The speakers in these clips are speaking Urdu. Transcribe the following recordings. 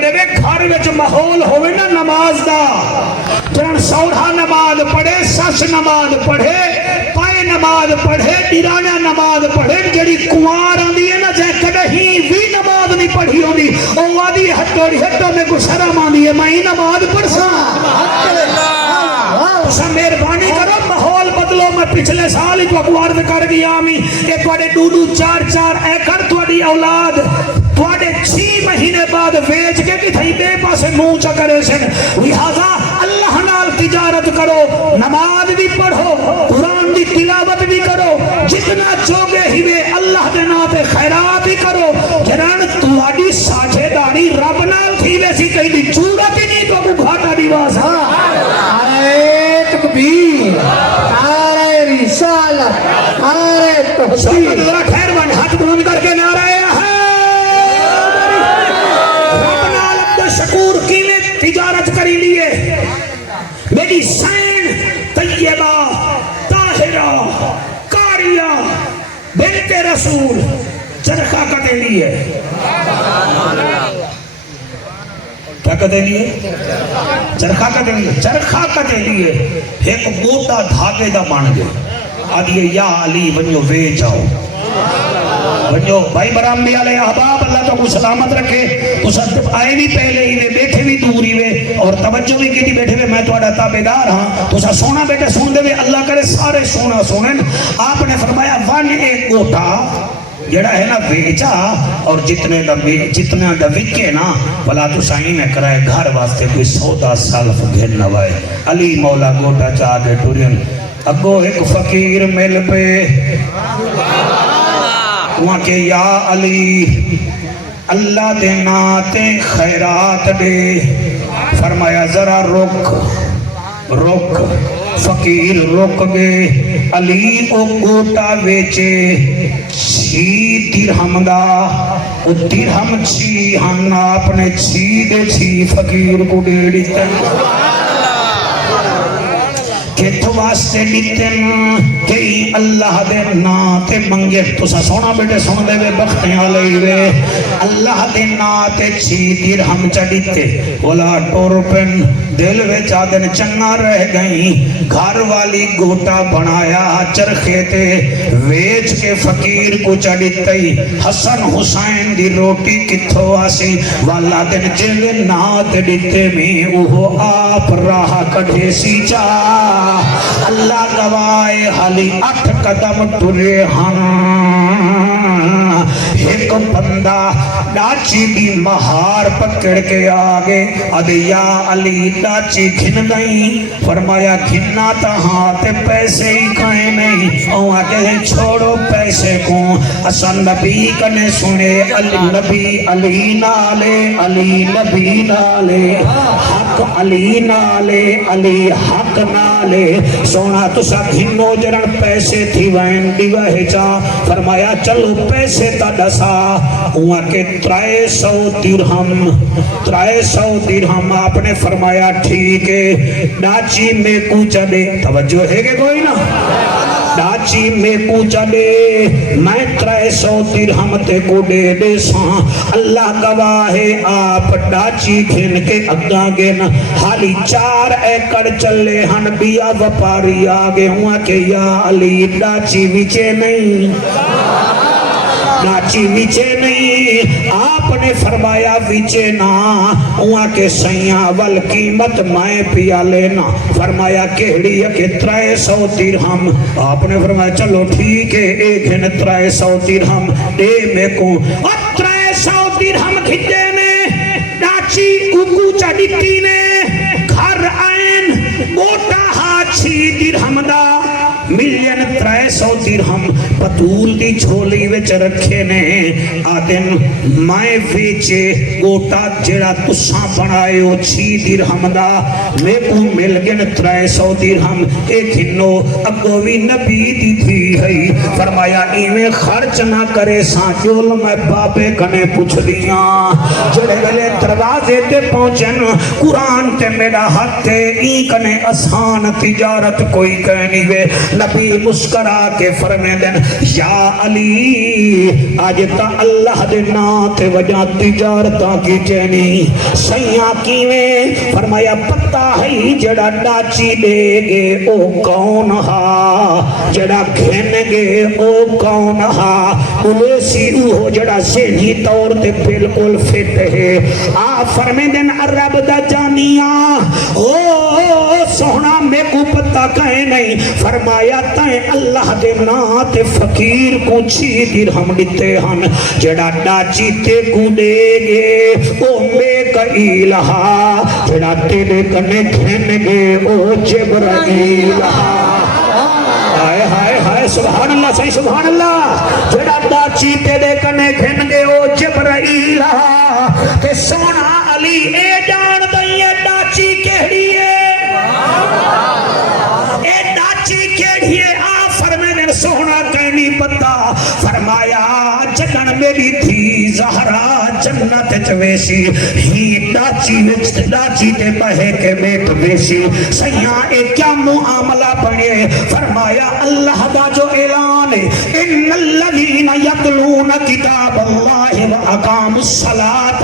دے گھر وچ ماحول ہوے نا نماز دا جن سوڑا نماز پڑھے سس نماز پڑھے پائے نماز پڑھے ڈیرانا نماز پڑھے جڑی کنوار آندی ہے نا جے کدیں بھی نماز نہیں پڑھی ہوندی او آدھی ہٹو میں کو شرم آندی ہے میں نماز پڑھساں سا مہربانی کرو ماحول بدلو میں پچھلے سال ہی تو عرض کر گیا آمی کہ تواڈے 2-4 ایکڑ تواڈی اولاد تواڈے 6 مہینے بعد ویچ کے کتھائی بے پاسے منہ چا کرے سن لہذا اللہ نال تجارت کرو نماز بھی پڑھو قرآن دی تلاوت بھی کرو جتنا چوگے ہی وے اللہ دے نام تے خیرات بھی کرو جنان تواڈی ساجھے داری رب نال تھی ویسی کہیں دی چورت ہی نہیں تو گھاٹا دیواز تکبیر نعرہ رسالت نعرہ تحقیق ذرا خیر بن ہاتھ بلند کر کے نعرہ ہے رب نال عبد شکور کی نے تجارت کری لیے میری سین طیبہ طاہرہ کاریہ بنت رسول چرخہ کتے لیے کیا کہتے لیے چرخہ کہتے لیے چرخہ کہتے لیے ایک موٹا دھاگے دا بن گئے آدھیے یا علی ونیو وے جاؤ ونیو بھائی برامی علیہ احباب اللہ تو کو سلامت رکھے اس آئے بھی پہلے ہی وے بیٹھے بھی دوری وے اور توجہ بھی کی بیٹھے وے میں تو اڈا تابدار ہاں تو سا سونا بیٹے سن دے وے اللہ کرے سارے سونا سونن آپ نے فرمایا ون ایک گوٹا جڑا ہے نا بیچا اور جتنے دا وکے نا بلا تو سائیں میں کرائے گھر واسطے کوئی 100 سالف گھر نوائے علی مولا گوٹا چاہ دے ٹورین اگو ایک فقیر مل پہ وہاں کہ یا علی اللہ دے ناتے خیرات دے فرمایا ذرا رک فقیر رک گئے علی او گوٹا ویچے 6 درہم دا او درہم 6 ہم آپ نے 6 دے 6 فقیر کو ڈیڑی تن کہ تو واسطے لیتن کہ اللہ دے ناتے منگے تو سا سونا بیٹے سن دے وے بختیں آلے وے اللہ دے ناتے 6 درہم چڑیتے بولا ٹورپن دل وے چادن چنگا رہ گئیں گھر والی گوٹا بنایا چرخے تے ویچ کے فقیر کو چڑیتے حسن حسین دی روٹی کتھو آسی والا دن جل نات دیتے میں اوہ آپ راہ کڑھے سی چاہ اللہ گوائے حالی 8 قدم ٹرے ہاں ایک بندہ ڈاچی دی مہار پکڑ کے آگے ادھے یا علی ڈاچی گھن گئی فرمایا گھننا تہاں تے پیسے ہی کہیں نہیں اور آگے چھوڑو پیسے کو اصل نبی کنے سنے نبی علی نالے علی نبی نالے حق علی نالے علی حق نالے سونا تو سا گھنو جرن پیسے تھی وین دیوہ چا فرمایا چلو پیسے تا ڈسا ہوا کہ 300 درہم آپ نے فرمایا ٹھیک ہے ڈاچی میں پوچھا دے توجہ ہے کہ کوئی نا ڈاچی میں پوچھا دے میں 300 درہم تے کو دے ساں اللہ گواہ آپ ڈاچی گھن کے اگا گن حالی 4 ایکڑ چلے ہن بیا وپاری آگے ہوا کہ یا علی ڈاچی وچے نہیں ڈاچی وچے نہیں آپ نے فرمایا وچے نا وہاں کے سیاں وال قیمت میں پیا لینا فرمایا کہڑی ہے کہ 300 درہم آپ نے فرمایا چلو ٹھیک ہے ایک ہے 300 درہم دے میں کو اور 300 درہم کھتے نے ڈاچی اگو چڑیتی نے گھر آئین موٹا ہاتھی درہم دا ملین 300 درہم پتول دی جھولی وچ رکھے نے آدن مائے ویچے گوٹا جڑا تساں بنائے ہو 6 درہم دا میں کو مل گن 300 درہم ایک ہنو اگوی نبی دی تھی ہے فرمایا ایویں خرچ نہ کرے سانچول میں بابے کنے پوچھ دیاں جڑے ویلے دروازے تے پہنچن قرآن تے میرا حق تے ای کنے آسان تجارت کوئی کہنی وے نبی مسکرا کے فرمے دن یا علی آج تا اللہ دے نا تے وجہ تجارتاں کی چینی سیاں کیویں فرمایا پتہ ہے جڑا ڈاچی دے گے او کون ہا جڑا گھن گے او کون ہا انہیں سی اوہ جڑا ذہنی طور تے بالکل فٹ ہے آ فرمے دن عرب دا جانیاں او سونا میں کو پتہ کہیں نہیں فرمایا تائیں اللہ دے نا تے فقیر کو 6 درہم دیتے ہن جڑا ڈاچی تے کو دے گے او میکائیل ہا جڑا تیرے کنے گھن گے او جبرائیل ہا ہائے ہائے ہائے سبحان اللہ صحیح سبحان اللہ جڑا ڈاچی تیرے کنے گھن گے او جبرائیل ہا تے سونا علی اے جان دئیے ڈاچی کہڑی ہے اے ڈاچی کہڑی ہے آ فرمائے سونا کہنی پتا فرمایا جگن میری تھی زہرا جنت چویسی ہی ڈاچی تے بہے کے بیٹ بیسی سیاں اے کیا معاملہ بنے فرمایا اللہ دا جو اعلان ہے ان الذین یتلون کتاب اللہ واقاموا الصلاۃ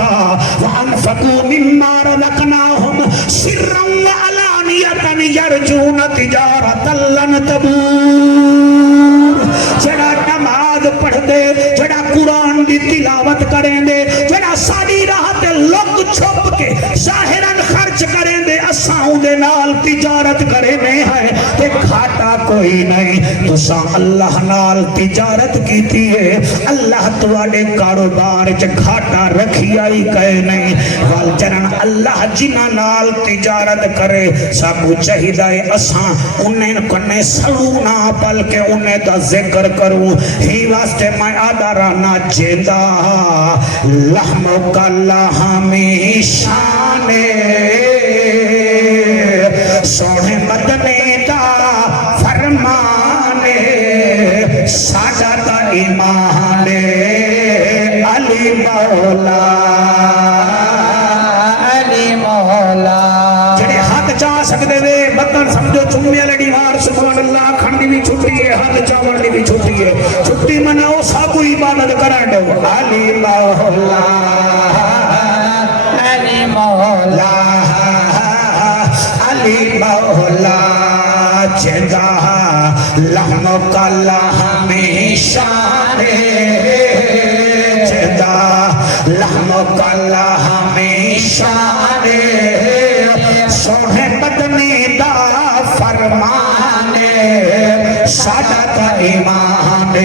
وانفقوا مما رزقناہم سرا وعلانیۃ یرجون تجارۃ لن تبور جڑا نماز پڑھ دے جڑا قرآن دی تلاوت کریں دے جڑا ساری راہ تے لوگ چھپ کے ظاہراً خرچ کریں دے اساں دے نال تجارت کرے نہیں ہے تے گھاٹا کوئی نہیں تساں اللہ نال تجارت کیتی ہے اللہ تواڈے کاروبار وچ گھاٹا رکھیا ہی کہے نہیں وال جنن اللہ جنہ نال تجارت کرے سب چاہیدا ہے اساں انہیں کنے سڑو نہ بلکہ انہیں دا ذکر کروں ہی واسطے میں آدھارانا چیندہ لحمو کا لحمی شانے سونے مدنے دا فرمانے ساجہ دا ایمانے علی مولا علی مولا جڑے ہاتھ چاہ سکتے دے بطن سمجھو چمیا لڑی مار سبحان اللہ کھنڈی بھی چھوٹی ہے ہاتھ چاوڑی بھی چھوٹی ہے چھوٹی مناؤ ساکو عبادت کران دو علی مولا علی مولا علی مولا چندہ لحمو کا لحمی شانے چندہ لحمو کا لحمی شانے سونے بدنی دا فرمانے سادہ کا ایمان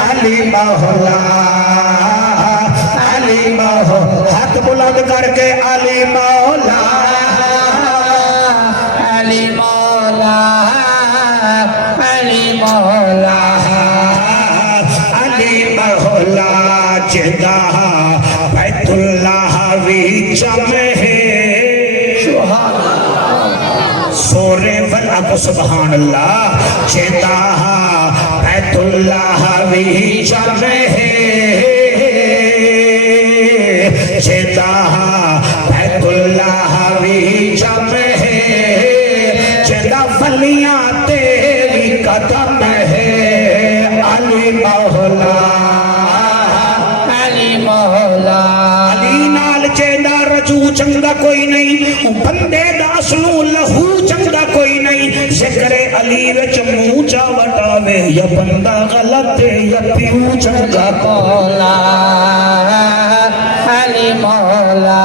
علی مولا علی مولا ہاتھ بلند کر کے علی مولا علی مولا علی مولا علی مولا جدا بیت اللہ وی جمع سورے بلک سبحان اللہ چیتا بیت اللہ وی جمع چیتا بیت اللہ وی جمع چیتا ولیاں تیری قدم ہے علی مولا علی مولا علی نال چیندہ رجو چنگا کوئی نہیں بندے دا اصلو لہو چنگا کوئی نہیں ذکر علی وچ موچا وٹاوے یا بندہ غلط ہے یا پیو چنگا مولا علی مولا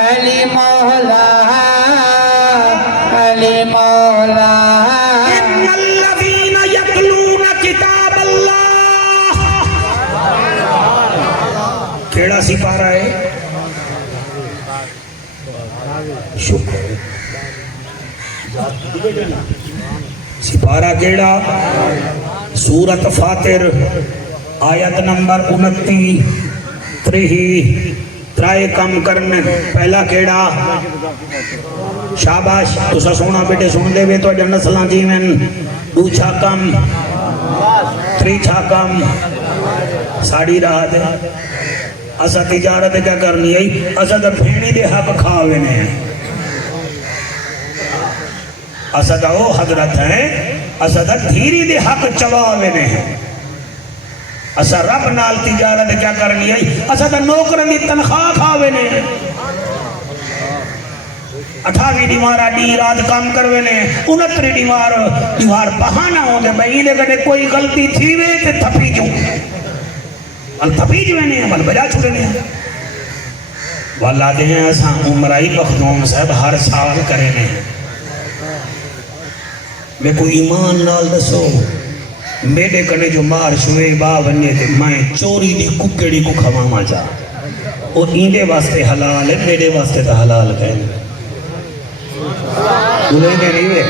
علی مولا علی مولا ان الذین یتلون کتاب اللہ کیڑا سپارہ ہے شکر سپارہ کیڑا سورت فاتر آیت نمبر 29 ترائے کم کرنے پہلا کیڑا شاباش تسا سونا بیٹے سن دے وے تو جنہ سلام جی میں دو چھا کم تری چھا کم ساڑی رہا دے اسا تجارت کیا کرنی ہے اسا دا بھینی دے حق کھاوے نے اسا دا وہ حضرت ہیں اسا دا دھیری دے حق چواوے نے ہیں اسا رب نال تجارت کیا کرنی ہے اسا دا نوکرن دی تنخواہ کھاوے نے 28 دیوارا ڈی رات کام کروے نے 69 دیوار بہانہ ہوں دے بھئی دے کٹے کوئی غلطی تھی وے تے تھپی جو ال تھپی جو نے ول بجا چھوڑے نے والا دے ہیں اسا عمرائی مخدوم صاحب ہر سال کرے نے میں کوئی ایمان نال دسو میرے کنے جو مار شوے با بننے تھے میں چوری دی ککڑی کو کھواما جا وہ ایندے واسطے حلال ہے میرے واسطے تا حلال کہنے انہیں دے نہیں وے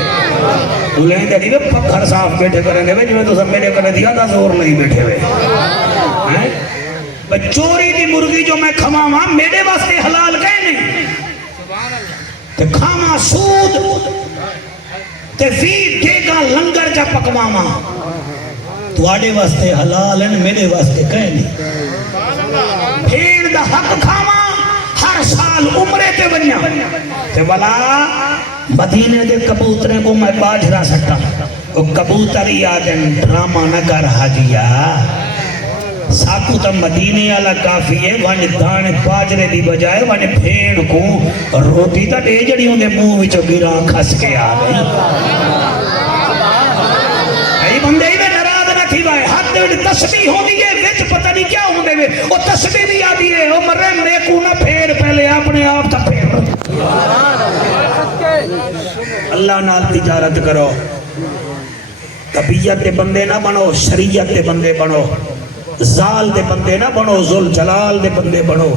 پکھر صاف بیٹھے کریں گے جو میں تو سب میرے کنے دیا تھا زور نہیں بیٹھے ہوئے چوری دی مرغی جو میں کھواما میرے واسطے حلال کہنے تے کھاما سود تے فی ٹھیکا لنگر جا پکواما تواڈے واسطے حلال ہیں میرے واسطے کہنے پھیر دا حق کھاما ہر سال عمرے تے بنیا تے والا مدینے دے کبوترے کو میں باجرا سکتا وہ کبوتری یادن ڈرامہ نہ کر حاجیا ساکو تا مدینے والا کافی ہے وانے دانے باجرے دی بجائے وانے پھیڑ کو روٹی تا دے جڑی ہوندے منہ وچ گراں کھس کے آ گئی اے بندے ہی ناراض نہ تھی وائے ہاتھ دے تسبیح ہوندی ہے وچ پتہ نہیں کیا ہوندے وے او تسبیح بھی آدی ہے او مرے نیکو نہ پھیڑ پہلے اپنے آپ تا پھیڑ اللہ نال تجارت کرو طبیعت دے بندے نہ بنو شریعت دے بندے بنو زال دے بندے نہ بنو ذل جلال دے بندے بنو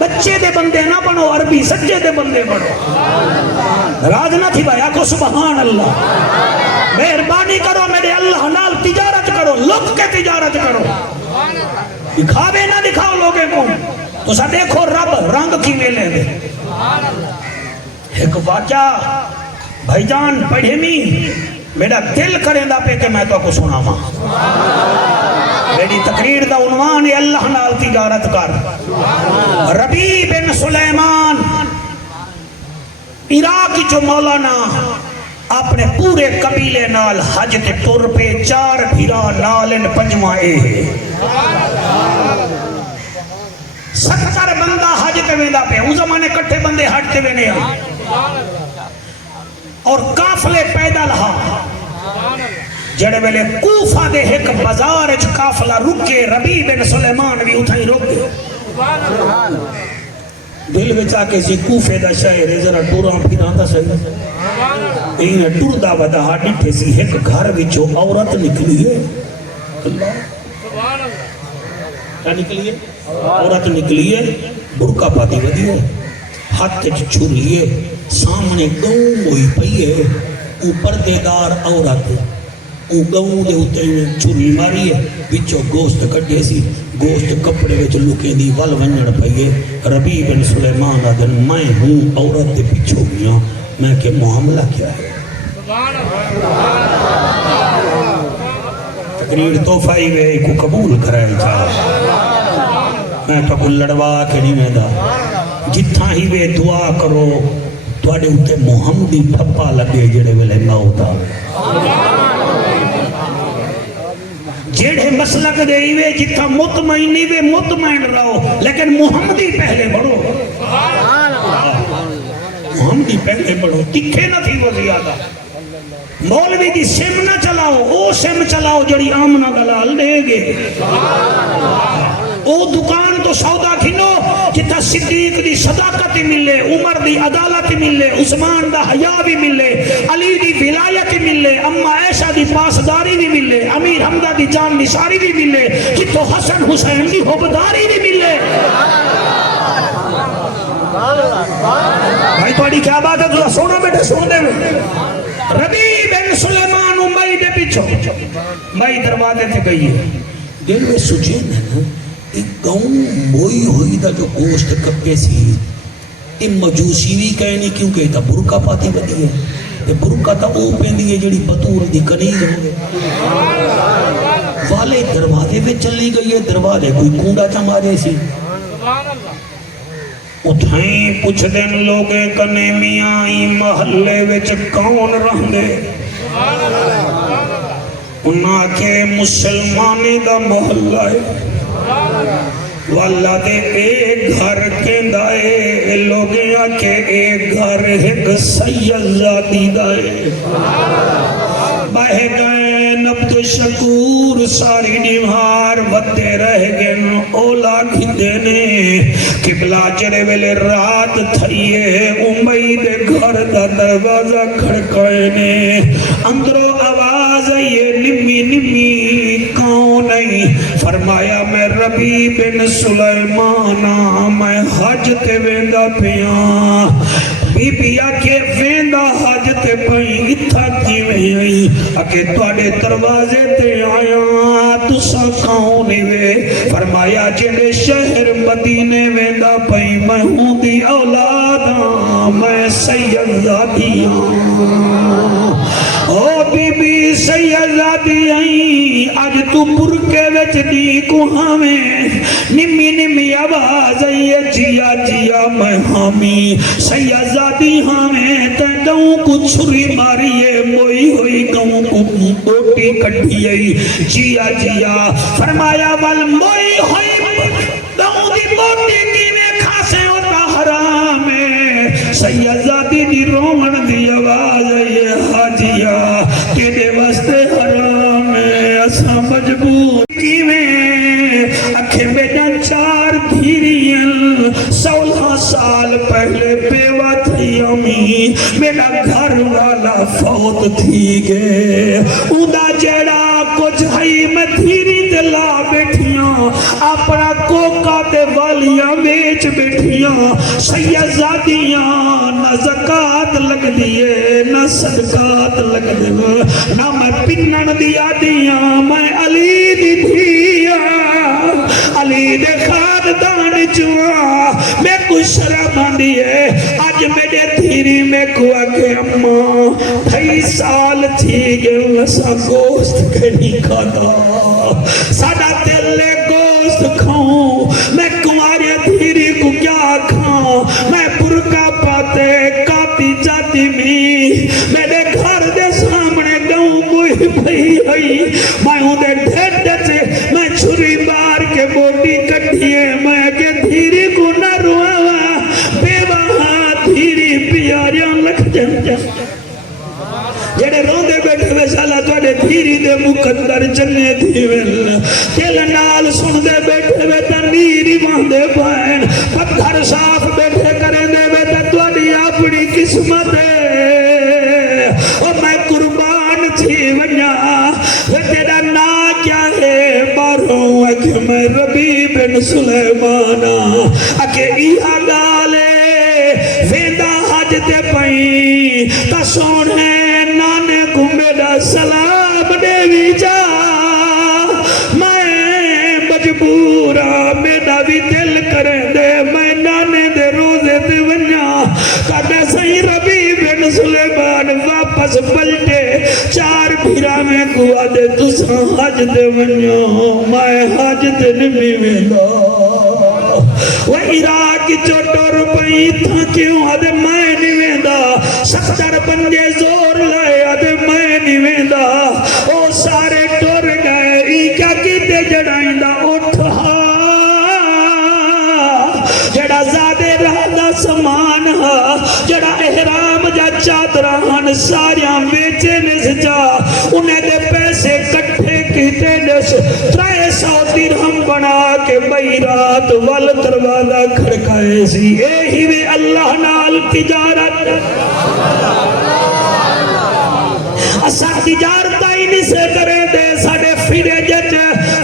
بچے دے بندے نہ بنو عربی سجے دے بندے بنو راز نہ تھی بھائی آکو سبحان اللہ مہربانی کرو میرے اللہ نال تجارت کرو لک کے تجارت کرو دکھاوے نہ دکھاؤ لوگے کو تو سا دیکھو رب رنگ کی لے لے دے ایک واقعہ بھائی جان پڑھے نہیں میرا دل کریں دا پہ کہ میں تو کو سنا ماں میری تقریر دا عنوان ہے اللہ نال تجارت کر ربی بن سلیمان عراق جو مولانا اپنے پورے قبیلے نال حج تے ٹر پہ 4 بھیرا نالن پنجواں اے ہے 70 بندہ حج تے ویندا پہ اس زمانے کٹھے بندے حج تے وینے اور قافلے پیدا لہا جڑے ویلے کوفہ دے ایک بازار اچ قافلہ رکے ربی بن سلیمان بھی اتھائی رک گئے دل وچ آ کے سی کوفے دا شہر ذرا ٹوراں پھراں دا صحیح این ٹردا ودا ڈٹھے سی ایک گھر وچوں عورت نکلی ہے اللہ سبحان اللہ کیا نکلی ہے عورت نکلی ہے برقع پاتی ودی ہے ہاتھ وچ چھری ہے سامنے گاؤں ہوئی پئی ہے اوپر دے دار عورت او گاؤں دے اوتے چھری ماری ہے وچوں گوشت کڈے سی گوشت کپڑے وچ لکے دی ول ونجڑ پئی ہے ربی بن سلیمان دا دن میں ہوں عورت دے پیچھے گیا میں کہ معاملہ کیا ہے تقریر تحفہ ہی وے کو قبول کرائے جا میں تو کو لڑوا کے نہیں ویندا جتھاں ہی وے دعا کرو تواڈے اوتے محمدی ٹھپا لگے جڑے ویلے موت آوے جڑے مسلک دے وے جتھاں مطمئن نہیں وے مطمئن رہو لیکن محمدی پہلے بڑھو محمدی پہلے بڑھو تکھے نہ تھی وہ زیادہ مولوی دی سم نہ چلاؤ او سم چلاؤ جڑی آمنہ دلال دے گے او دکان تو سودا کھنو جتا صدیق دی صداقت ملے عمر دی عدالت ملے عثمان دا حیاء بھی ملے علی دی ولایت ملے اما عائشہ دی پاسداری بھی ملے امیر حمدہ دی جان نثاری بھی ملے جتو حسن حسین دی حبداری بھی ملے بھائی توڑی کیا بات ہے تو سونا بیٹے سونے میں ربی بن سلیمان مائی دے پیچھو مائی دروازے تھے گئی ہے دل میں سجے نا ایک گاؤں موئی ہوئی دا جو گوشت کپے سی ام مجوسی بھی کہنی کیونکہ تا برکہ پاتی بدی ہے تے برکہ تا او پیندی ہے جڑی بطور دی کنیز ہوئے والے دروازے پہ چلی گئی ہے دروازے کوئی کونڈا چمارے سی اٹھائیں پوچھ دن لوگے کنے میاں محلے وچ کون رہن دے انہاں کے مسلمانی دا محلہ ہے والا دے ایک گھر کے دائے لوگیاں کے ایک گھر ایک سید زادی دائے بہ گئے نبت شکور ساری نیوار بدے رہ گئے اولا کی دینے قبلہ جڑے ویلے رات تھئیے امید گھر دا دروازہ کھڑکائے نے اندروں آواز یہ نمی نمی کون نہیں فرمایا میں ربی بن سلیمانہ میں حج تے ویندہ پیاں بی بی آکے ویندہ حج تے پائیں اتھا کی میں آئی آکے توڑے دروازے تے آیا تسا کونی وے فرمایا جنے شہر مدینے ویندہ پائیں میں ہوں دی اولادا میں سید زادیاں او بی بی سید زادی آئی آج تو برکے وچ دی کو ہمیں نمی نمی آواز آئی جیا جیا میں حامی سید زادی ہمیں تندوں کو چھری ماریے موئی ہوئی گوں کو بوٹی کٹی آئی جیا جیا فرمایا وال موئی ہوئی گوں دی بوٹی کی میں کھاسے ہوتا حرام ہے سید زادی دی رومن دی آواز آئی حاجیا تیرے واسطے حرام ہے اسا مجبور کی میں اکھے بیٹا چار دھیریاں 16 سال پہلے بیوہ تھی امی میرا گھر والا فوت تھی گئے اوندا جڑا کچھ ہی میں دھیری دلا بیٹھیاں اپنا کوکا دے والیاں بیچ بیٹھیاں سید زادیاں نہ زکاة لگ دیئے نہ صدقات لگ دیئے نہ میں پنن دیا دیاں میں علی دی دھیاں علی دے خاندان چوا میں کچھ شرم آندی ہے آج میرے دھیری میں کو آگے اماں 2 سال تھی گئے لسا گوشت کہیں کھاتا ساڑا دل گوشت کھاؤں میں کمارے دھیری کو کیا کھاؤں میں برکا پاتے کاتی جاتی میں میرے گھر دے سامنے گاؤں کوئی بھئی ہوئی میں ہوں دے ڈھیٹ سے میں چھری بار کے بوٹی کٹھیے میں کہ دھیری کو نہ رواں بے وہاں دھیری پیاریاں لکھ جن جڑے روندے بیٹھے وے سالا توڑے دھیری دے مقدر چلے تھی ویل دل نال سن دے بیٹھے وے تنیری ماندے پائن پتھر صاف بیٹھے کریں دے وے توڑی اپنی قسمت ہے اور میں قربان تھی ونیا وہ تیرا نا کیا ہے باروں اکھے میں ربی بن سلیمانہ اکھے ایہا گالے ویندہ حج تے پائیں تا سونے نانے کو میرا سلام دے بھی جا میں مجبورا میرا بھی دل کریں دے میں نانے دے روزے دے ونیا کہتے صحیح ربی بن سلیمان واپس پلٹے 4 بھیرا میں کوا دے تسا حج دے ونیا میں حج دے نمی ویندہ وہ عراق چوٹو روپئی تھا کیوں آدھے میں نہیں ویندہ 70 بندے زور لائے آدھے میں نہیں ویندہ او سارے ٹور گئے ای کیا کیتے جڑائندہ اٹھا جڑا زادے رہا سمان ہا جڑا احرام جا چادران ساریاں بیچے نس جا انہیں دے پیسے کٹھے کیتے نس 300 درہم بنا کے بئی رات وال دروازہ کھڑکائے سی اے ہی وے اللہ نال تجارت اسا تجارت آئی نہیں سے کرے دے ساڑے پھرے جت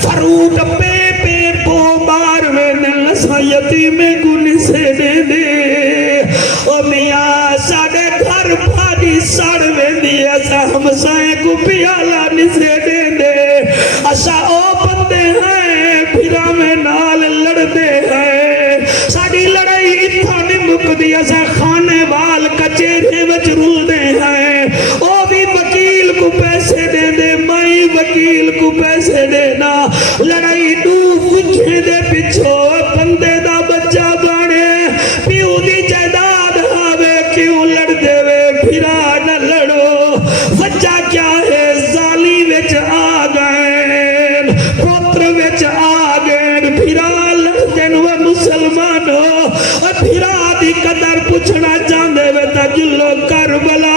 فروٹ پے پے پو مار وے نلسا یتیمے گنی سے دے دے او میاں ساڑے گھر پھاڑی ساڑ وے دی اسا ہمسائے کو پیالا نہیں سے دے دے اسا او بندے ہیں پھرا میں نال لڑ دے ہیں ساڑی لڑائی اتھا نہیں مک دی اسا خانے وال کچھے وچ رول دے ہیں او بھی وکیل کو پیسے دے دے مائی وکیل کو پیسے دینا لڑائی ڈوب وچھے دے پچھو بندے دا بچہ بانے پیو دی جائداد آوے کیوں لڑ دے وے پھرا نہ لڑو وجہ کیا بھرا دی قدر پوچھنا چاہتے وے تا جلو کربلا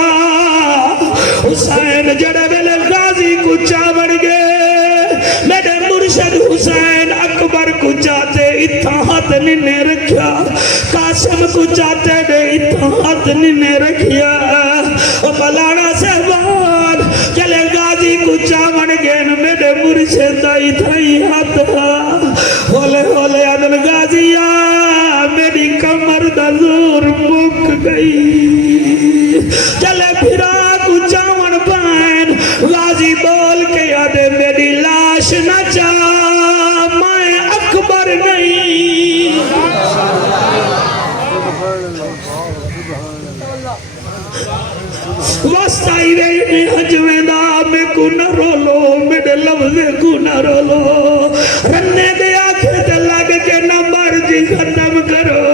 حسین جڑے ویلے غازی کو چاوڑ گئے میرے مرشد حسین اکبر کو چاہتے اتھا ہاتھ ننے رکھیا قاسم کو چاہتے دے اتھا ہاتھ ننے رکھیا بلانا صحبان چلے غازی کو چاوڑ گئے میرے مرشد اتھا ہی ہاتھ ہولے ہولے عدل غازیہ میری کمر دا زور مک گئی چلے پھرا کو چاون پائن غازی بول کے آدھے میری لاش نہ چا میں اکبر نہیں واسطائی رہی حجویں دا میں کو نہ رولو میرے لفظے کو نہ رولو رننے دے آنکھیں تے لگ کے نہ مرضی ختم کرو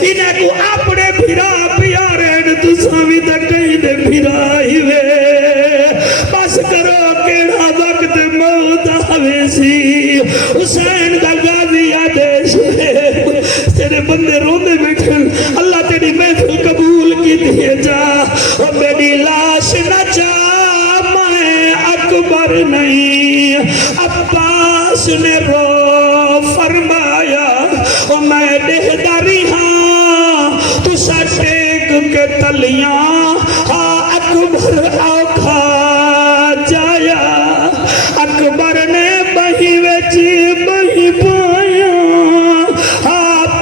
انہیں کو اپنے بھیرا پیارے تو سامی تک کہیں دے بھیرا ہی وے بس کرو کیڑا وقت موت آوے سی حسین دا غازی آدیش تیرے بندے روندے بیٹھن اللہ تیری محفل قبول کی دیے جا اور میری لاش نہ چاہ میں اکبر نہیں عباس نے رو فرمایا اور میں دہداری ہاں تو سٹیک کے تلیاں اکبر اوکھا جایا اکبر نے بہی ویچی بہی پایا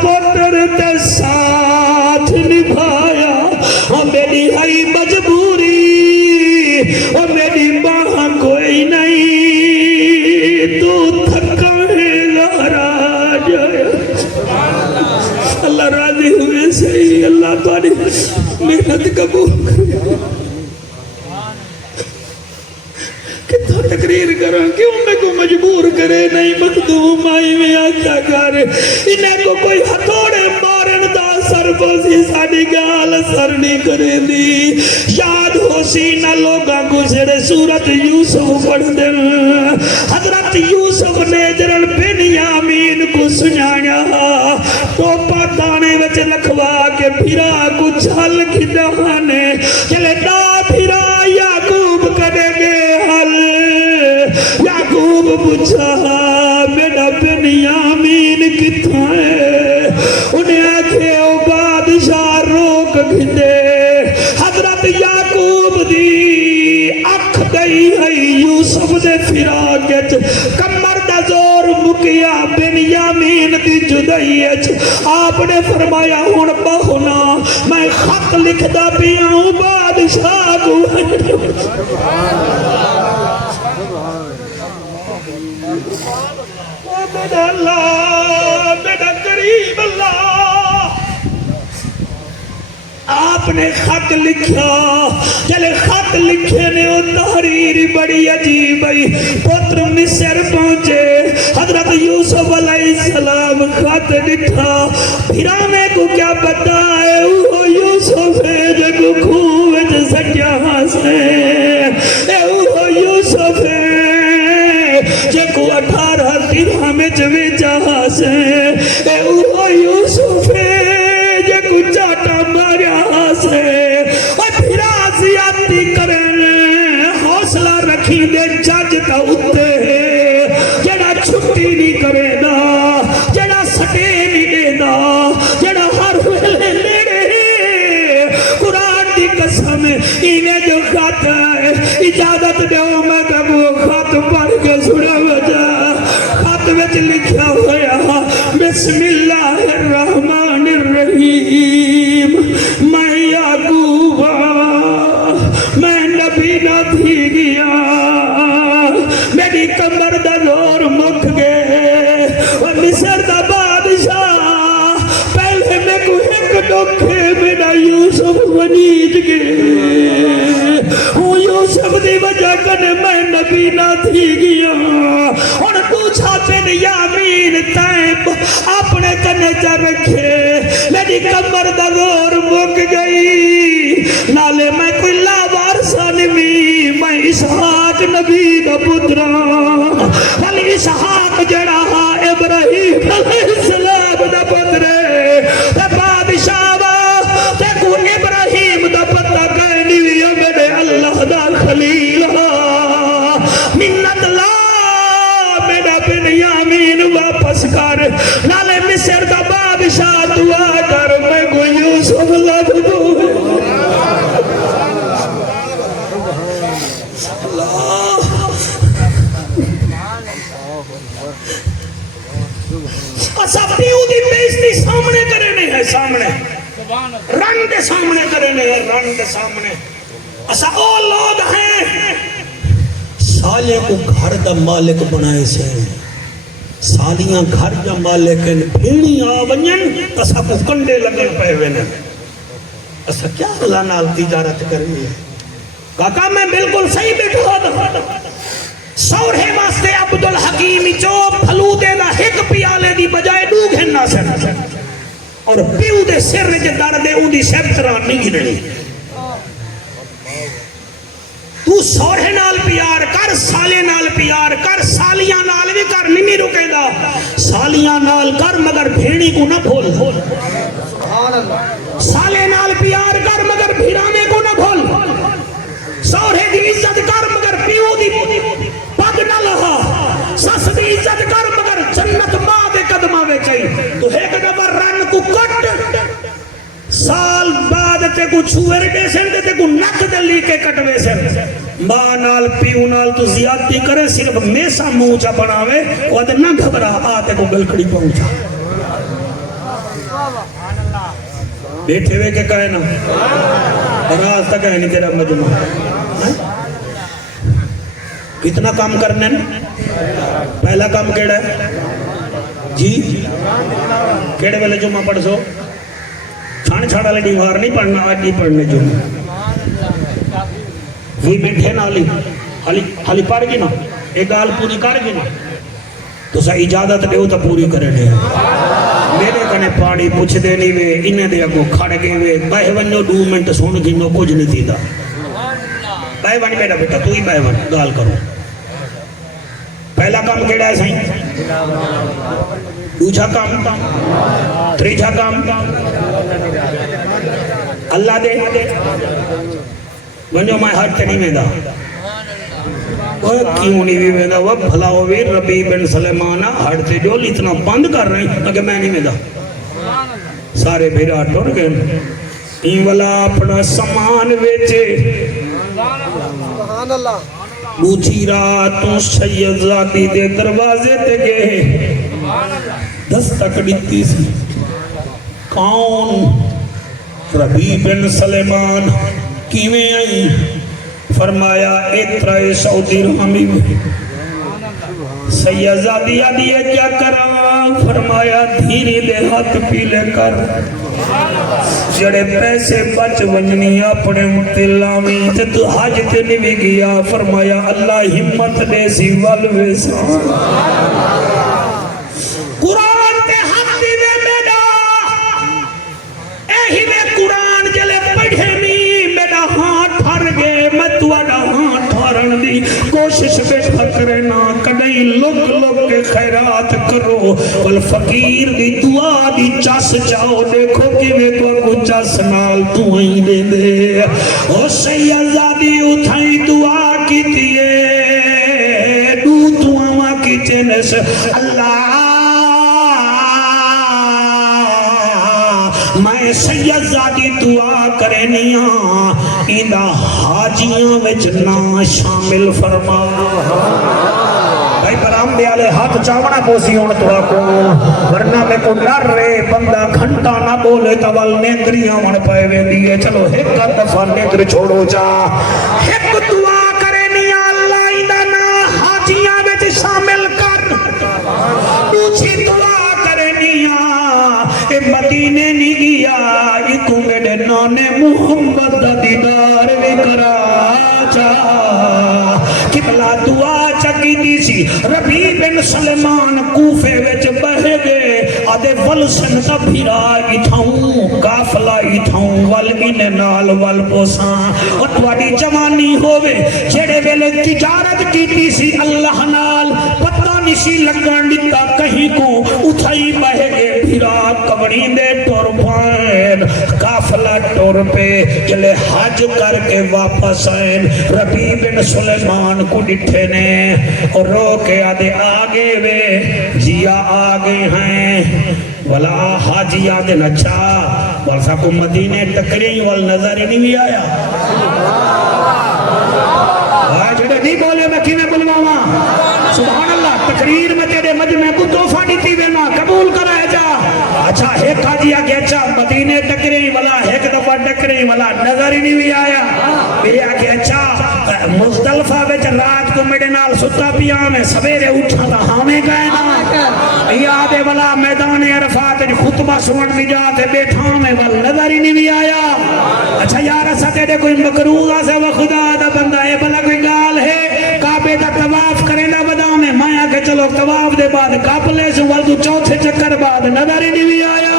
پوتر تے ساتھ نبھایا میری ہائی مجبوری اور میری ماں کوئی نہیں تو تھکانے لہرا جایا اللہ راضی ہوئے صحیح اللہ تاری محنت قبول کرے کتنا تقریر کریں کیوں میں کو مجبور کرے نہیں مخدوم آئی میں آکھا کرے انہیں کو کوئی ہتھوڑے مارن دا سر بوزی ساڑی گال سر نہیں کرے دی یاد ہو سینہ لوگاں کو سڑے سورت یوسف پڑھ دن حضرت یوسف نے جرل بنیامین کو سنایا ٹوپا دانے وچ لکھوا کے پھرا کو چھل کی دہانے چلے نا پھرا یعقوب کرے گے حل یعقوب پوچھا میرا بنیامین کتھا ہے انہیں آکھے او بادشاہ روک گھندے حضرت یعقوب دی اکھ گئی ہے یوسف دے فراقت کمر دا زور مکیا بنیامین دی جدائیت آپ نے فرمایا ہون بہنا میں خط لکھ دا پیاؤں بادشاہ کو میرا اللہ میرا قریب اللہ آپ نے خط لکھا چلے خط لکھے نے وہ تحریر بڑی عجیب ہے پتر مصر پہنچے حضرت یوسف علیہ السلام خط لکھا پھرانے کو کیا بتائے وہ یوسف ہے جو خوب سکیا سے وہ یوسف ہے جو 18 درہم میں جہاں سے وہ یوسف ہے جو چاٹا ماریا سے اور پھرا زیادتی کریں حوصلہ رکھی دے جج کا اتے جڑا چھٹی نہیں کرے دا جڑا سٹے نہیں دے دا جڑا ہر ویلے میرے قرآن دی قسم انہیں جو خط ہے اجازت دیو میں تب وہ خط پڑھ کے سنا وجہ خط وچ لکھا ہویا بسم اللہ الرحمن الرحیم میں یعقوب میں نبی نہ تھی گیا میری کمر دا زور مک گئے اور مصر دا بادشاہ پہلے میں کو ایک دکھے میرا یوسف ونیج گئے ہوں یوسف دی وجہ کنے میں نبی نہ تھی گیا اور تو چھاپے نے یامین تیب اپنے کنے چا رکھے میری کمر دا زور مک گئی نالے میں کوئی لاوارسا نمی میں اسحاق نبی دا پترا ولی اسحاق جڑا ابراہیم علیہ السلام دا پترے سامنے رن دے سامنے کرے نے رن دے سامنے اسا او لوگ ہیں سالے کو گھر دا مالک بنائے سے سالیاں گھر دا مالک ہیں بھیڑی آونین اسا کو کنڈے لگے پہ ہوئے اسا کیا اللہ نال تجارت کرنی ہے کہا میں بالکل صحیح بیٹھا تھا سورے واسطے عبدالحکیم چو پھلودے دا ایک پیالے دی بجائے دو گھننا سے اور پیو دے سر جے دردے او دی سیپتران نہیں گھننی تو سورے نال پیار کر سالے نال پیار کر سالیاں نال بھی کر نہیں رکے دا سالیاں نال کر مگر بھیڑی کو نہ بھول سالے نال پیار کر مگر بھیڑانے کو نہ بھول سورے دی عزت کر مگر پیو دی پگ نہ لہا سس دی عزت کر مگر جنت ماں دے قدمہ میں چاہی تو ایک دبر رن کو کٹ سال بعد تے کو چھوئر دے سن تے کو نک دلی کے کٹوے سن ماں نال پیو نال تو زیادتی کرے صرف میسا موچا بناوے وہاں نہ گھبرا آتے کو گلکڑی پہنچا بیٹھے ہوئے کہ کہے نا راز تک ہے نہیں تیرا مجمع کتنا کام کرنے پہلا کام کیڑا ہے جی کیڑے والے جمعہ پڑھ سو چھانے چھاڑا لے دیوار نہیں پڑھنا آج نہیں پڑھنے جمعہ وہی بیٹھے نا حالی پڑھ گی نا ایک گال پوری کر گی نا تو سا اجازت دے تو پوری کرے دے میرے کنے پاڑی پوچھ دے نہیں وے انہیں دے اگو کھڑ گئے وے بائے ونو 2 منٹ سون گی نو کچھ نہیں تھی دا بائے ونی میرا بیٹا تو ہی بائے ون گال کرو پہلا کام کیڑا ہے سائیں دوجھا کام تریجھا کام اللہ دے ونجو میں ہاتھ نہیں میں دا وہ کیوں نہیں بھی میں دا وہ بھلا ہوئی ربی بن سلیمانہ ہاتھ تے جو اتنا بند کر رہے ہیں کہ میں نہیں میں دا سارے بھیرا ٹور گئے این والا اپنا سامان ویچے سبحان اللہ دوسری راتوں سید زادی دے دروازے تے گئے دستک ڈیتی سی کون ربی بن سلیمان کیویں آئی فرمایا اترائے سعودی رحمی میں سیدزادی آدھیے کیا کرا فرمایا دھیری دے ہاتھ پیلے کر جڑے پیسے بچ ونجنی اپنے متلامی تے تو حج تے نہیں گیا فرمایا اللہ ہمت دے سی والوے سا قرآن تے حق دیوے میڈا اے ہی میں قرآن جلے پڑھے نہیں میڈا ہاتھ پھر گئے میں توڑا ہاتھ پھرن دی کوشش بے پھکرنا کدیں لگ کے خیرات کرو والفقیر دی دعا دی چس جاؤ دیکھو کہ میں کو چس نال تو ہی دے دے او سیدزادی اٹھائی دعا کی دیئے دو دعا کی چنس اللہ میں سیدزادی دعا کرنیاں ایندہ حاجیاں میں جنہ شامل فرما بھائی برام دے آلے ہاتھ چاونا پوسی ہون تو آکو ورنہ میں کو ڈر رہے بندہ گھنٹا نہ بولے تول نیندریاں من پائے وے دیئے چلو ایک دفعہ نیندر چھوڑو جا ایک دعا کرنیاں اللہ ایندہ نا حاجیاں میں شامل کر دوسری دعا کرنیاں اے مدینے نہیں گیا ایکو میرے نانے محمد دا دیدار بھی کرا جا قبلہ دعا چکی دی سی ربی بن سلیمان کوفے وچ بہے گئے آدھے ولسن دا بھیرا اٹھاؤں کافلہ اٹھاؤں والمین نال والبوساں اور تواڈی جوانی ہوئے جڑے ویلے تجارت کی دی سی اللہ نال پتہ نشی لگن دیتا کہیں کو اٹھائی بہے گئے بھیرا کبڑی دے ٹور پائن کافلہ ٹور پہ جلے حج کر کے واپس آئین ربی بن سلیمان کو ڈٹھے نے اور رو کے آدھے آگے وے جیا آگے ہیں ولا حاجی آدھے نچا والسا کو مدینے ٹکری والنظر نہیں بھی آیا جڑے نہیں بولے میں کینے بلواما سبحان اللہ تقریر میں تیرے مجمع کو توفہ دیتی وینا قبول کرائے جا اچھا ایک حاجی آگے اچھا مدینے ٹکرے والا ایک دفعہ ٹکرے والا نظر ہی نہیں بھی آیا یہ آگے اچھا مزدلفہ بچ رات کو میرے نال ستا پیا میں سویرے اٹھا تھا ہمیں گئے نا یاد والا میدان عرفات خطبہ سنن بھی جاتے بیٹھا میں والا نظر ہی نہیں بھی آیا اچھا یار ایسا تیرے کوئی مکروہ سے وہ خدا دا بندہ ہے بلا کوئی گال ہے کعبے دا طواف کریں دا بدا میں آکے چلو طواف دے بعد کعبلے سے والدو چوتھے چکر بعد نظر ہی نہیں بھی آیا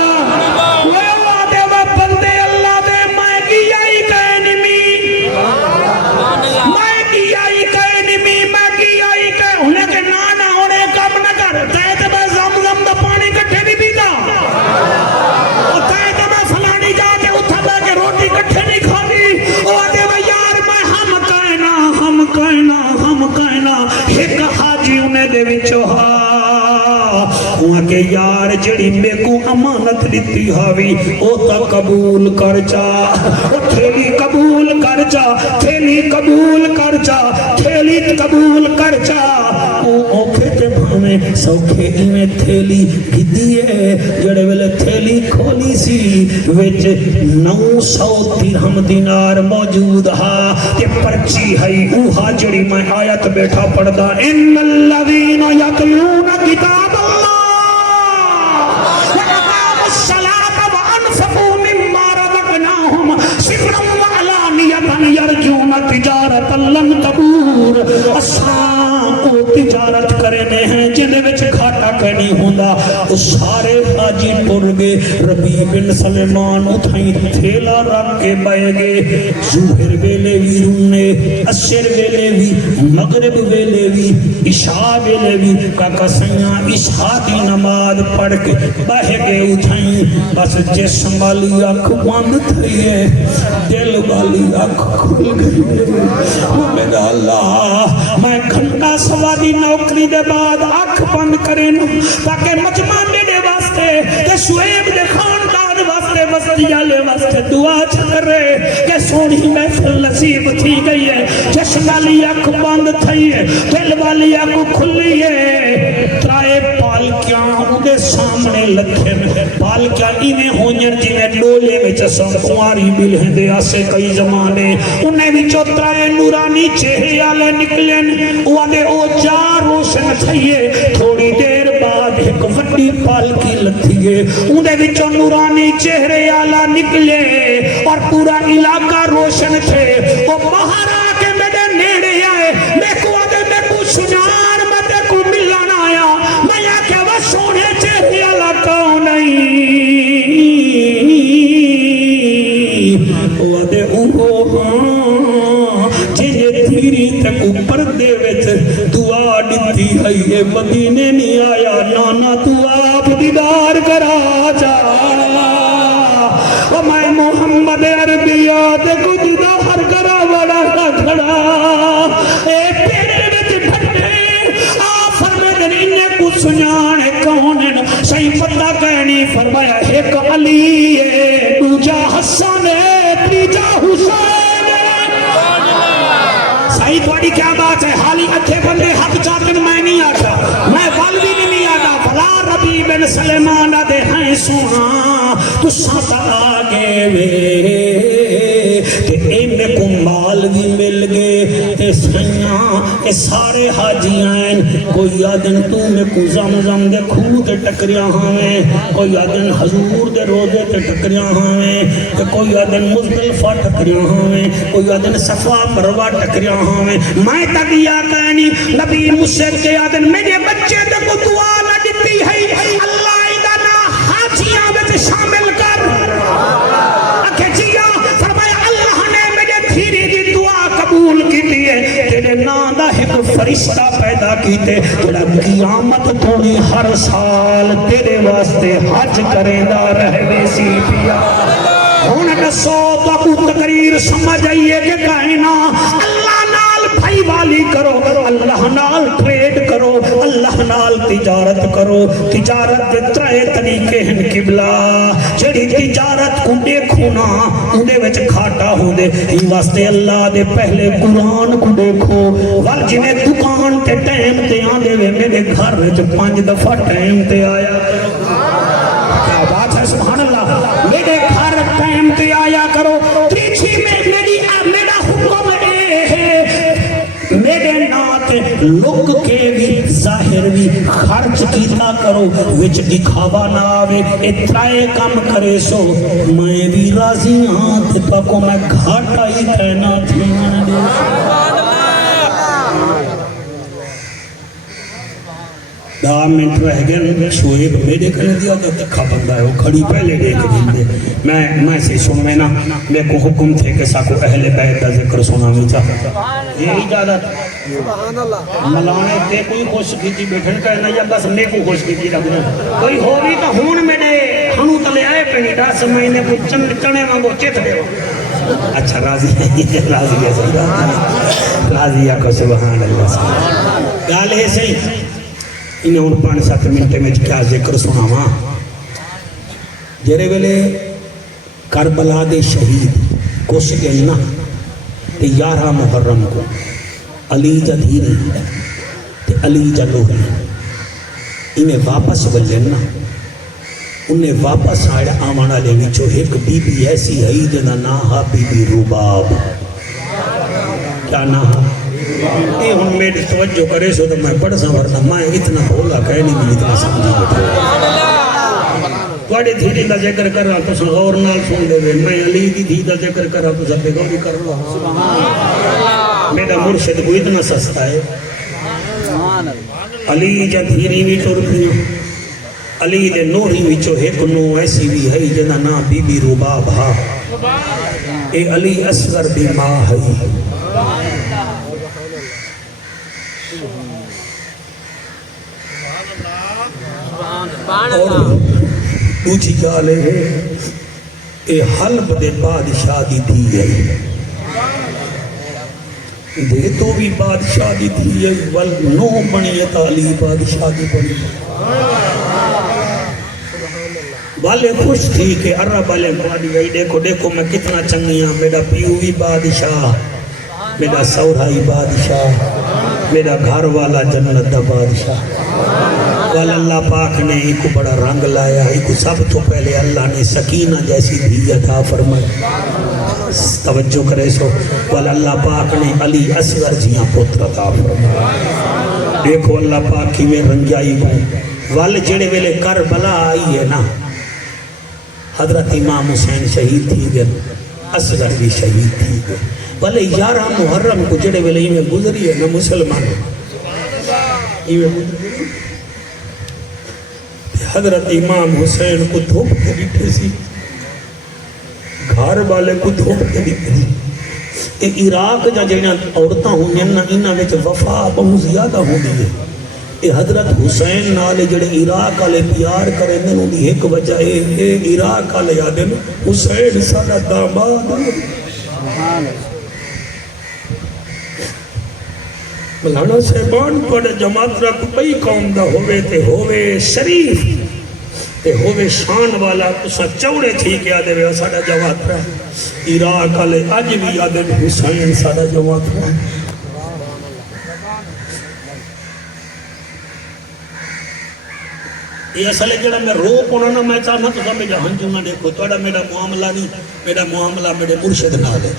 وہ اللہ دے وہ بندے اللہ دے میں کیا ہی کہنی میں کیا ہی کہنی میں کیا ہی کہنی انہیں کہ نانا ہونے کم نہ کر تیتے میں زمزم دا پانی کٹھے نہیں پیتا اور تیتے میں فلانی جاتے اتھا لے کے روٹی کٹھے نہیں کھانی اور دے وہ یار میں ہم کہنا ایک حاجی انہیں دے وچو وہاں کے یار جڑی میں کو امانت دیتی ہوئی او تا قبول کر جا او تھیلی قبول کر جا تھیلی قبول کر جا تھیلی قبول کر جا او کھتے بھامے سوکھے میں تھیلی گھدیے جڑے ویلے تھیلی کھولی سی وچ 900 درہم دینار موجود ہا تے پرچی ہے اوہا جڑی میں آیت بیٹھا پڑھ دا ان الذین یتلون کتاب اللہ وَأَقَامُوا الصَّلَاةَ وَأَنفَقُوا مِمَّا رَزَقْنَاهُمْ سِرًّا وَعَلَانِيَةً يَرْجُونَ تِجَارَةً لَن تَبُورَ اساں تجارت کرنے ہیں جنہیں وچ کھاٹا کہنی ہوندا اس سارے حاجی ٹر گئے ربیع بن سلیمان اتھائیں تھیلا رکھ کے بائے گئے ظہر ویلے بھی رونے عصر ویلے بھی مغرب ویلے بھی عشاء ویلے بھی کاکا سیاں عشاء دی نماز پڑھ کے بہے گئے اتھائیں بس جسم والی آنکھ بند تھی ہے دل والی آنکھ کھل گئی میرا اللہ میں گھنٹہ سوادی نوکری دے بعد آنکھ بند کریں تاکہ مجمان دے واسطے کہ شعیب دے خاندان واسطے وزیالے واسطے دعا چھکر رہے کہ سونی محفل نصیب تھی گئی ہے جشن والی آنکھ بند تھی ہے دل والی آنکھ کھلی ہے ترائے پالکیاں اندے سامنے لکھے میں پالکیاں انہیں ہونیر جنہیں ڈولے میں چسم خواری مل ہیں دے آسے کئی زمانے انہیں بھی چوترائے نورانی چہرے آلے نکلیں وہاں او جا روشن تھئیے تھوڑی دیر بعد ایک وڈی پالکی لتھیے انہیں بھی چو نورانی چہرے آلہ نکلے اور پورا علاقہ روشن تھے وہ باہر آکے میرے نیڑے آئے میں کو آدھے میں کو سنار میں کو ملن آیا میں یا کہ وہ سونے چہرے آلہ کون نہیں وہ آدھے جنہیں تیری تک اوپر دے ویچ دعا دیتی ہے یہ مدینے نہیں آیا نانا تو آپ دیدار کرا جا اور میں محمد عربیات کو دیدار کرا بڑا کھڑا اے پیرے ویچ بھٹے آفر میں دن انہیں کچھ سنانے کونن صحیح پتہ کہنی فرمایا ایک علی ہے دوجا حسن ہے تیجا حسین صحیح تھوڑی کیا بات ہے حالی اچھے بندے حق چاکن میں نہیں آتا میں والوی نہیں آتا فلا ربیع بن سلیمان دے ہیں سونا تو ساتا آگے وے کہ ایم کو مال بھی مل گئے اے سیاں اے سارے حاجی آئین کوئی آدن تو میں کو زمزم دے کھو تے ٹکریاں ہمیں کوئی آدن حضور دے روزے تے ٹکریاں ہمیں کوئی آدن مزدلفہ ٹکریاں ہمیں کوئی آدن صفا مروہ ٹکریاں ہمیں میں تدیا کہنی نبی مجھ سے کے آدن میرے بچے تے کو دعا نہ دیتی ہے اللہ ادانا حاجیاں میں شامل کر اکھے جیا فرمایا اللہ نے میرے تھیری دی دعا قبول کی دیئے تیرے ناندہ ایک فرشتہ پیدا کیتے تیرا قیامت تھوڑی ہر سال تیرے واسطے حج کریں دا رہے سی پیا ہونا سو تو تقریر سمجھ آئیے کہ کہنا اللہ نال بھائی والی کرو اللہ نال ٹریڈ کرو اللہ نال تجارت کرو تجارت دے ترے طریقے ہیں قبلہ جڑی تجارت کو دیکھو نا اندے وچ کھاٹا ہو دے ہی واسطے اللہ دے پہلے قرآن کو دیکھو وال جنہیں دکان تے ٹائم تے آن دے وے میرے گھر وچ 5 دفعہ ٹائم تے آیا کیا بات ہے کرو وچ دکھاوا نہ آوے اترائے کم کرے سو میں بھی راضی ہاں تے پاکو میں گھاٹا ہی کہنا تھی 10 منٹ رہ گئے شعیب میرے کرنے دیا تو تکھا بندہ ہے وہ کھڑی پہلے دیکھ دیں دے میں سے سنوے نا میں کو حکم تھے کہ ساکو اہل بیت دا ذکر سنا میں چاہتا یہ اجازت ملانے تے کوئی خوش کیتی بیٹھن کہنا یا بس میں کو خوش کیتی رکھنا کوئی ہو بھی تو ہون میں نے ہنو تلے آئے پہنی 10 مہینے کو چنے مانگو چت دے اچھا راضی ہے راضی ہے راضی ہے کو سبحان اللہ گال ہے صحیح انہیں ان 5-7 منٹے میں کیا ذکر سنا ماں جرے ویلے کربلا دے شہید کوش گئی نا تے 11 محرم کو علی جا دھیری تے علی جا لوہی انہیں واپس بلن نا انہیں واپس آئے آمانا لے وچو ایک بی بی ایسی ہے جنا ناہا بی بی روباب کیا ناہا اے ہن میری توجہ کرے سو تو میں پڑھ سا ورنہ میں اتنا بھولا کہہ نہیں ملی اتنا سمجھی بیٹھو توڑے دھیری دا ذکر کر رہا تو سن غور نال سن دے میں علی دی دھی دا ذکر کر رہا تو سب غوری کر رہا میرا مرشد کو اتنا سستا ہے علی جا دھیری بھی ٹر پیوں علی دے نوری وچو ایک نو ایسی بھی ہے جنا نا بی بی روباب ہا اے علی اصغر بھی ماں ہے اور دوچی گالے اے حلب دے بادشاہ دی تھی ہے دے تو بھی بادشاہ دی تھی ہے ول نو بنی علی بادشاہ دی بنی والے خوش تھی کہ عرب والے بادی گئی دیکھو دیکھو میں کتنا چنگیاں میرا پیو بھی بادشاہ میرا سورائی بادشاہ میرا گھر والا جنت دا بادشاہ والا اللہ پاک نے ایک بڑا رنگ لایا ایک سب تو پہلے اللہ نے سکینہ جیسی بھی عطا فرمائی توجہ کرے سو والا اللہ پاک نے علی اصغر جیاں پتر عطا فرمائی دیکھو اللہ پاک کی میں رنجائی کو والے جڑے ویلے کربلا آئی ہے نا حضرت امام حسین شہید تھی گئے اصغر بھی شہید تھی گئے والے 11 محرم کو جڑے ویلے ہی میں گزری ہے نا مسلمان ہی میں گزری حضرت امام حسین کو دھوپ کے بیٹھے سی گھر والے کو دھوپ کے بیٹھے سی عراق جا جڑیاں عورتاں ہوں انہاں وچ وفا بہت زیادہ ہوں دی ہے اے حضرت حسین نالے جڑے عراق والے پیار کریں نے ان دی ایک وجہ اے عراق والے یاد ہیں حسین سارا داماد مولانا صاحبان پڑے جماعت رکھ بئی قوم دا ہوئے تے ہوئے شریف تے ہوئے شان والا تسا چوڑے تھی کہ آدھے وے ساڑا جماعت رہا عراق والے اج بھی آدھے حسین ساڑا جماعت رہا یہ اصل ہے جڑا میں رو پونا نا میں چاہنا تو سب میرا ہنجو نہ دیکھو توڑا میرا معاملہ نہیں میرا معاملہ میرے مرشد نہ دے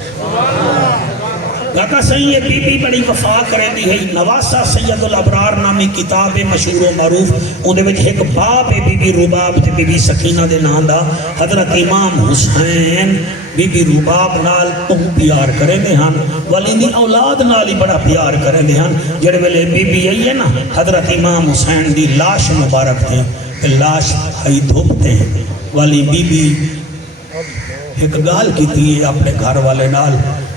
لکہ صحیح ہے بی بی بڑی وفا کریں دی ہے نواسہ سید الابرار نامی کتاب مشہور و معروف اندھے وچ ایک باب بی بی روباب تے بی بی سکینہ دے ناندہ حضرت امام حسین بی بی روباب نال بہت پیار کریں دے ہن والی دی اولاد نال ہی بڑا پیار کریں دے ہن جڑے ویلے بی بی آئی ہے نا حضرت امام حسین دی لاش مبارک ہیں لاش ہی دھوپتے ہیں والی بی بی ایک گال کی تھی اپنے گھر والے نال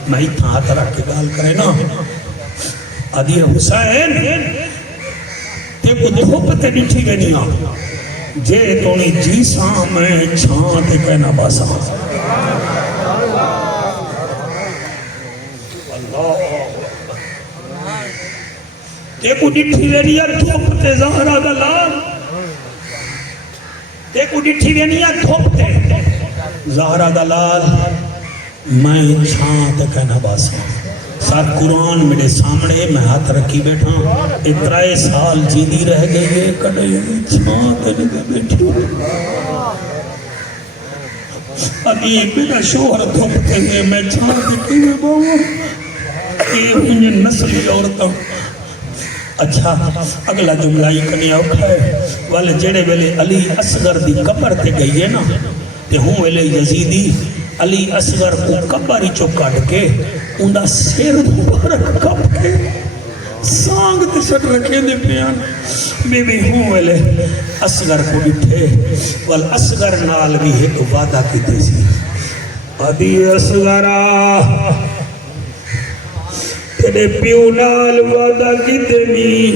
میں اتنا ہاتھ رکھ کے گال کرے نا آدھی حسین تے کو دھوپتے نٹھی گئی نہیں آ جے تونی جیسا میں چھان تے کہنا باسا تے کو نٹھی گئی نہیں دھوپتے زہرہ دلال تے کو نٹھی گئی نہیں دھوپتے زہرہ دلال میں چھانت کہنا باسا ساتھ قرآن میرے سامنے میں ہاتھ رکھی بیٹھا 13 سال جیدی رہ گئی ہے کڑے چھانت لگے بیٹھی ابھی میرا شوہر دھوپتے ہیں میں چھانت کیوئے باؤں یہ انہیں نسلی عورتوں اچھا اگلا جملہ ہی کنیا اوکھا ہے والے جڑے ویلے علی اصغر دی قبر تے گئی ہے نا تے ہوں ویلے یزیدی علی اصغر کو قبر ہی چو کٹ کے اندہ سیر مبارک کپ کے سانگ تے سٹ رکھے دے پیان بی بی ہوں ویلے اصغر کو بٹھے وال اصغر نال بھی ایک وعدہ کی تے سی آدھی اصغرہ تیرے پیو نال وعدہ کی تیمی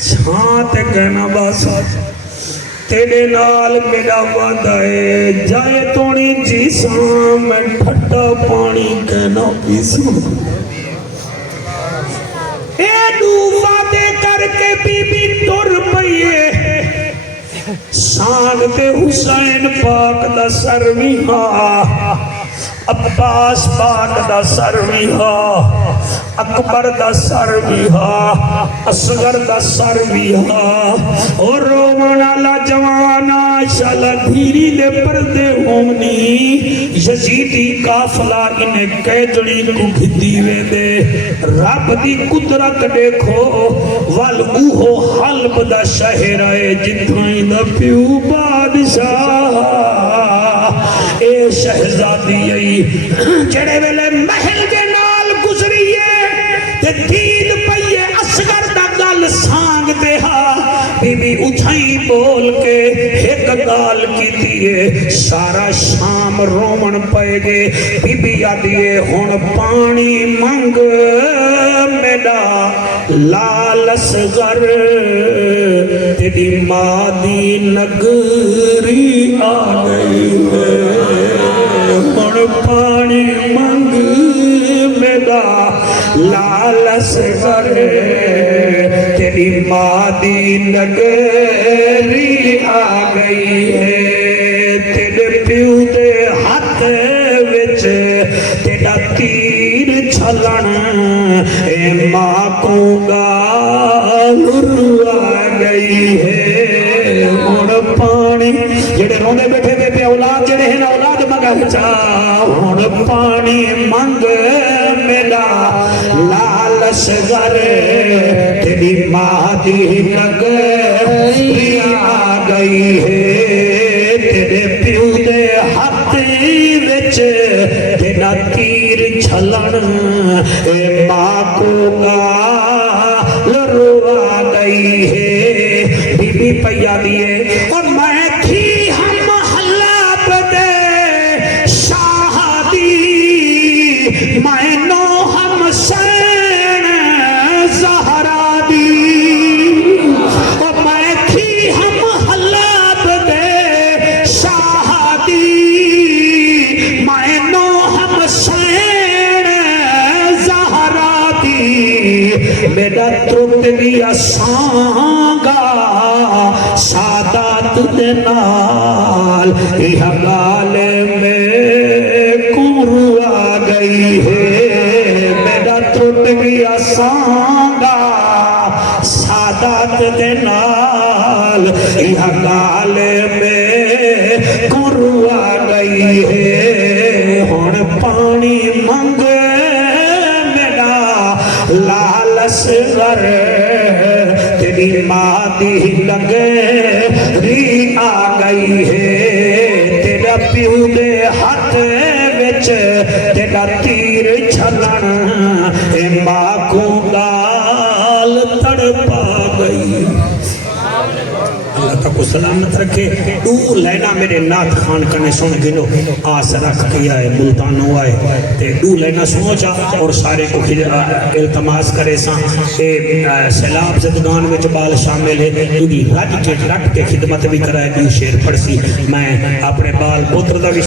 چھانتے کہنا باسا تیرے نال میرا وعدہ ہے جائے تونی جیساں میں ٹھٹا پانی کہنا پیساں اے دو وعدے کر کے بی بی ٹر پئیے سانگتے حسین پاک دا سر بھی عباس پاک دا سر بھی اکبر دا سر بھی اصغر دا سر بھی اور رومن آلا جوانا شالا دھیری دے پردے ہومنی یزیدی کافلہ انہیں کیجڑی کو گھدی وے دے رب دی قدرت دیکھو وال اوہو حلب دا شہر آئے جتھائیں دا پیو بادشاہ اے شہزادی آئی جڑے ویلے محل کے نال گزریے تے دید پئیے اصغر دا گل سانگ دے بی بی اٹھائی بول کے ایک گال کی دیئے سارا شام رومن پائے گے بی بی آدھیے ہون پانی منگ میڈا لال اصغر تیری مادی نگری آگئی ہے ہون پانی منگ میڈا لال اصغر تیری مادی نگری آگئی ہے تیرے پیو دے ہاتھ وچ تیرا تیر چھلن اے ماں کو گال آگئی ہے ہون پانی جڑے رونے بیٹھے بے پہ اولاد جڑے ہیں اولاد مگا چاہ ہون پانی منگ میرا لال اصغر تیری مادی نگری آگئی ہے تیرے پیو دے ہاتھ وچ تیرا تیر چھلن اے ماں کو گال آگئی ہے بی بی پیا دیے اور میں تھی ہم حلاب دے شاہدی میں نو ہم سین زہرا دی اور میں تھی ہم حلاب دے شاہدی میں نو ہم سین زہرا دی میرا ترک دیا سانگا سادات دے نال یہ گال میں کورو آ گئی ہے میرا ٹوٹ گیا سانگا سادات دے نال یہ گال میں کورو آ گئی ہے ہن پانی منگ میرا لال اصغر تیری مادی نگری آ گئی ہے تیرا پیو دے ہاتھ وچ تیرا تیر چھلن اے ماں کو گال تڑپا گئی اللہ کا کو سلامت رکھے دو لینا میرے نات خان کنے سن گنو آس رکھ کیا ہے ملتان ہوا ہے تے دو لینا سنو چا اور سارے کو التماس کرے ساں کہ سیلاب زدگان وچ بال شامل ہے دودی رج کے رکھ کے خدمت بھی کرائے دو شیر پڑھ سی میں اپنے بال پوتر دا بھی